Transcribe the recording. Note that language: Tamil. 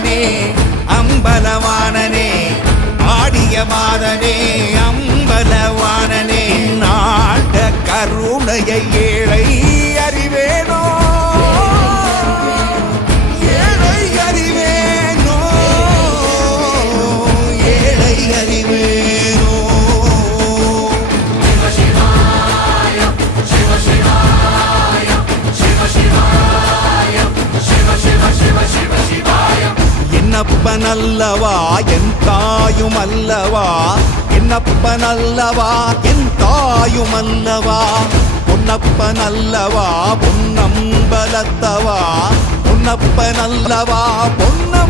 மாதனே அம்பலவானனே ஆடிய மாதனே அம்பலவானனே நாட கருணையை ஏழை அறிவேனோ ஏழை அறிவேனோ ஏழை அறிவேனோ என்னப்பனல்லவா என் தாயும் அல்லவா என்னப்பனல்லவா என் தாயும் அல்லவா பொன்னப்பனல்லவா பொன்னம்பலத்தவா பொன்னப்பனல்லவா பொன்னம்